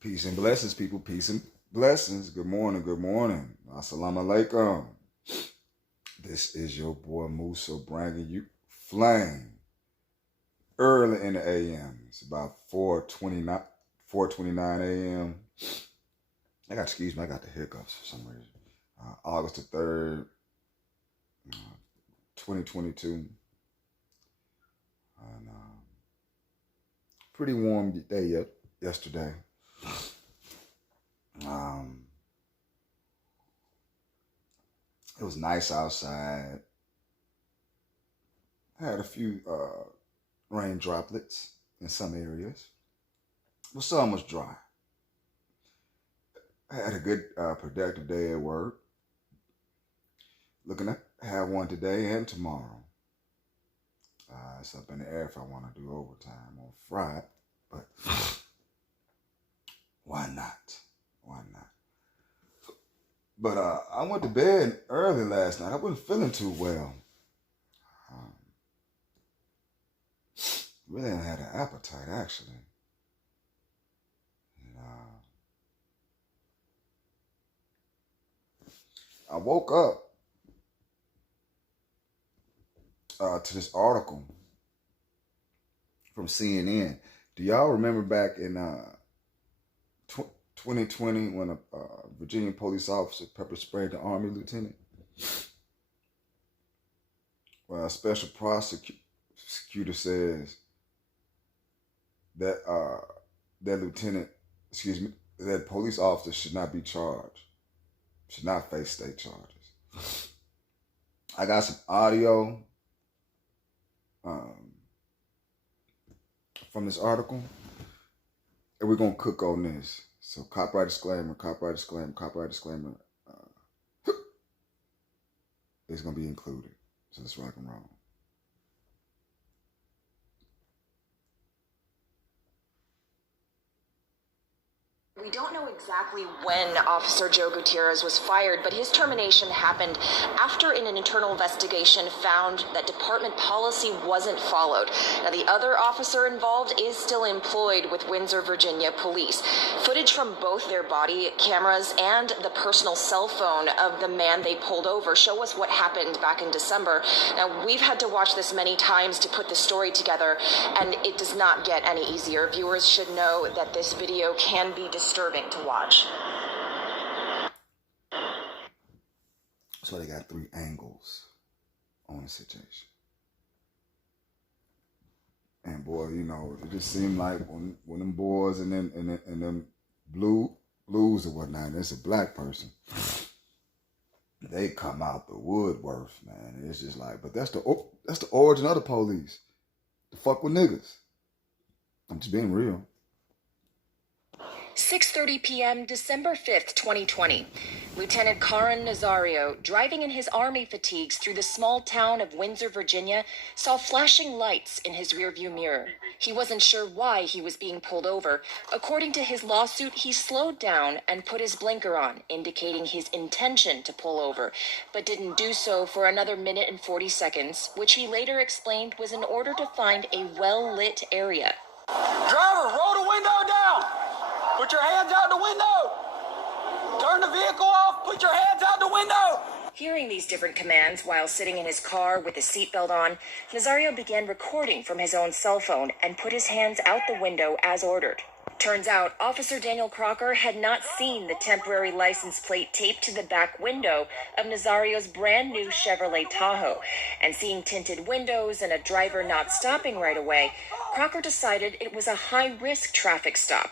Peace and blessings, people. Peace and blessings. Good morning. Good morning. Assalamu alaikum. This is your boy Musa bringing you flame early in the a.m. It's about 4:29 a.m. I got the hiccups for some reason. August the 3rd, 2022. And, pretty warm day yesterday. It was nice outside. I had a few rain droplets in some areas, but some was dry. I had a good productive day at work. Looking to have one today and tomorrow. It's up in the air if I want to do overtime on Friday, but why not? Why not? But I went to bed early last night. I wasn't feeling too well. Really hadn't had an appetite, actually. And, I woke up to this article from CNN. Do y'all remember back in 2020 when a Virginia police officer pepper sprayed the Army lieutenant? Well, a special prosecutor says that that police officer should not be charged, should not face state charges. I got some audio from this article, and we're gonna cook on this. So copyright disclaimer is gonna be included. So let's rock and roll. We don't know exactly when Officer Joe Gutierrez was fired, but his termination happened after an internal investigation found that department policy wasn't followed. Now, the other officer involved is still employed with Windsor, Virginia police. Footage from both their body cameras and the personal cell phone of the man they pulled over show us what happened back in December. Now, we've had to watch this many times to put the story together, and it does not get any easier. Viewers should know that this video can be disturbing to watch. So they got three angles on the situation. And boy, you know, it just seemed like when them boys and them blues or whatnot, and it's a black person, they come out the woodwork, man. And it's just like, but that's the origin of the police. To fuck with niggas. I'm just being real. 6:30 p.m., December 5th, 2020. Lieutenant Karan Nazario, driving in his Army fatigues through the small town of Windsor, Virginia, saw flashing lights in his rearview mirror. He wasn't sure why he was being pulled over. According to his lawsuit, he slowed down and put his blinker on, indicating his intention to pull over, but didn't do so for another minute and 40 seconds, which he later explained was in order to find a well-lit area. Driver, roll the window down! Put your hands out the window! Turn the vehicle off! Put your hands out the window! Hearing these different commands while sitting in his car with his seatbelt on, Nazario began recording from his own cell phone and put his hands out the window as ordered. Turns out, Officer Daniel Crocker had not seen the temporary license plate taped to the back window of Nazario's brand new Chevrolet Tahoe. And seeing tinted windows and a driver not stopping right away, Crocker decided it was a high-risk traffic stop.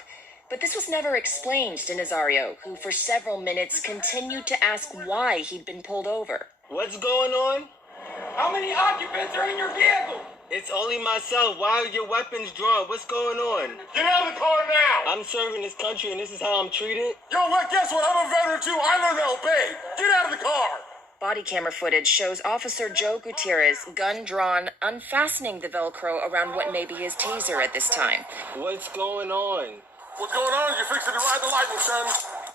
But this was never explained to Nazario, who for several minutes continued to ask why he'd been pulled over. What's going on? How many occupants are in your vehicle? It's only myself. Why are your weapons drawn? What's going on? Get out of the car now! I'm serving this country and this is how I'm treated? Yo, what? Guess what? I'm a veteran too. I learned to obey. Get out of the car! Body camera footage shows Officer Joe Gutierrez, gun drawn, unfastening the Velcro around what may be his taser at this time. What's going on? What's going on? You're fixing to ride the lightning, son.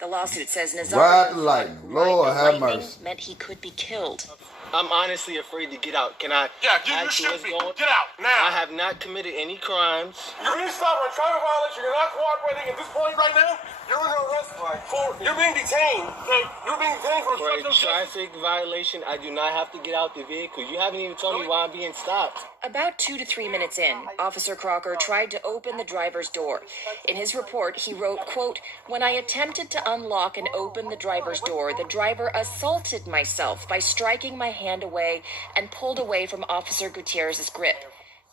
The lawsuit says Ride Nazario the lightning. Lord have mercy. meant he could be killed. I'm honestly afraid to get out. Can I Yeah, you ask you should what's be. going? Get out now. I have not committed any crimes. You're being stopped on traffic violation. You're not cooperating at this point right now. You're under arrest for. You're being detained. Okay? You're being detained for For a obstruction of justice. traffic violation, I do not have to get out the vehicle. You haven't even told me why I'm being stopped. About 2 to 3 minutes in, Officer Crocker tried to open the driver's door. In his report, he wrote, quote, "When I attempted to unlock and open the driver's door, the driver assaulted myself by striking my hand away and pulled away from Officer Gutierrez's grip.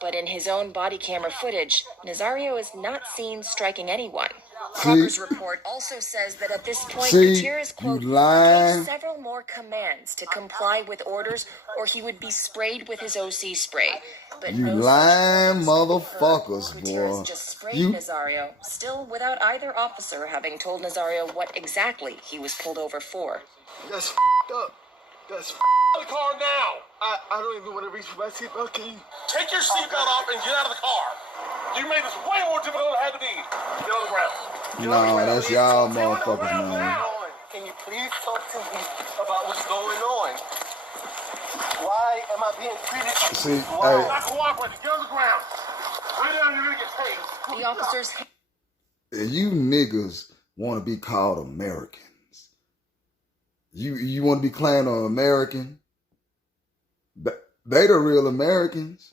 But in his own body camera footage, Nazario is not seen striking anyone." Crocker's report also says that at this point, Gutierrez, quote, gave several more commands to comply with orders or he would be sprayed with his OC spray. But You no lying such motherfuckers, Gutierrez boy. just sprayed You Nazario, still without either officer having told Nazario what exactly he was pulled over for. That's up. That's Get out of the car now. I don't even want to reach for my seatbelt. Can you? Take your seatbelt off and get out of the car. You made this way more difficult than it had to be. Get on the ground. No, that's y'all motherfuckers, man. Can you please talk to me about what's going on? Why am I being treated? See, You're hey, not cooperating. Get on the ground. Right now, you're gonna get paid. The officers you niggas want to be called Americans. You want to be claimed an American? They the real Americans.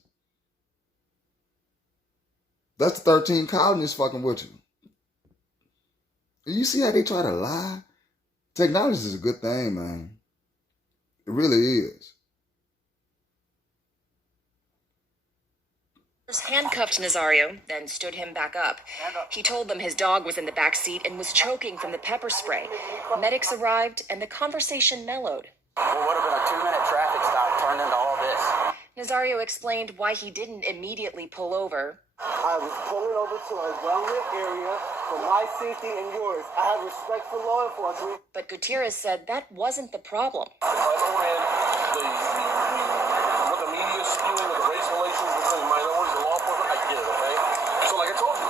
That's the 13 colonies fucking with you. You see how they try to lie? Technology is a good thing, man. It really is. handcuffed Nazario, then stood him back up. He told them his dog was in the back seat and was choking from the pepper spray. Medics arrived and the conversation mellowed. What would have been a 2-minute traffic stop turned into all this? Nazario explained why he didn't immediately pull over. I was pulling over to a well-lit area for my safety and yours. I have respect for law enforcement. But Gutierrez said that wasn't the problem. If I understand what the media is spewing with the race relations between minorities and law enforcement, I get it, okay? So like I told you,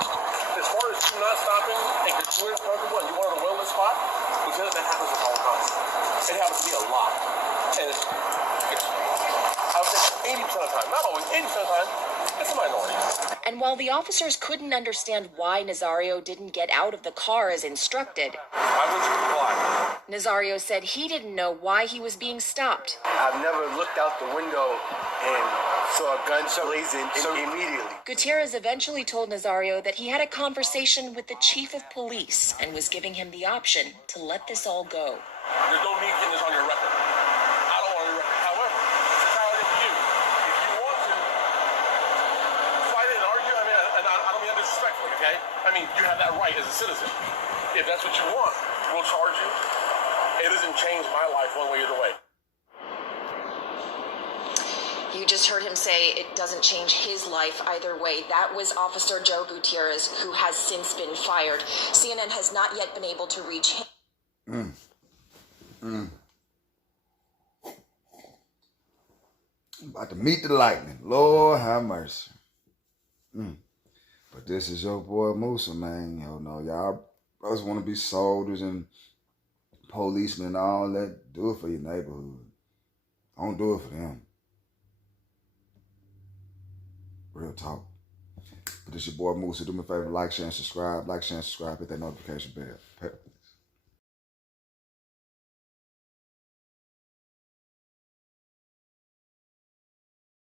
as far as you not stopping and you're doing comfortable and you want a well-lit spot, because that happens all the time. It happens to me a lot. And it's I would say 80% of the time, not always, 80% of the time, it's a minority. And while the officers couldn't understand why Nazario didn't get out of the car as instructed, I would reply. Nazario said he didn't know why he was being stopped. I've never looked out the window and saw a gun blazing immediately. Gutierrez eventually told Nazario that he had a conversation with the chief of police and was giving him the option to let this all go. There's no need getting this on your record. I don't want your record. However, it's entirely up to you. If you want to fight it and argue, I mean, and I don't mean that disrespectfully, okay? I mean, you have that right as a citizen. If that's what you want, we'll charge you. It doesn't change my life one way or the way. You just heard him say it doesn't change his life either way. That was Officer Joe Gutierrez, who has since been fired. CNN has not yet been able to reach him. I'm about to meet the lightning. Lord have mercy. But this is your boy Musa, man. You know, y'all brothers want to be soldiers and policemen and all that. Do it for your neighborhood. Don't do it for them. Real talk. But this your boy Musa. Do me a favor, like, share, and subscribe. Like, share, and subscribe. Hit that notification bell.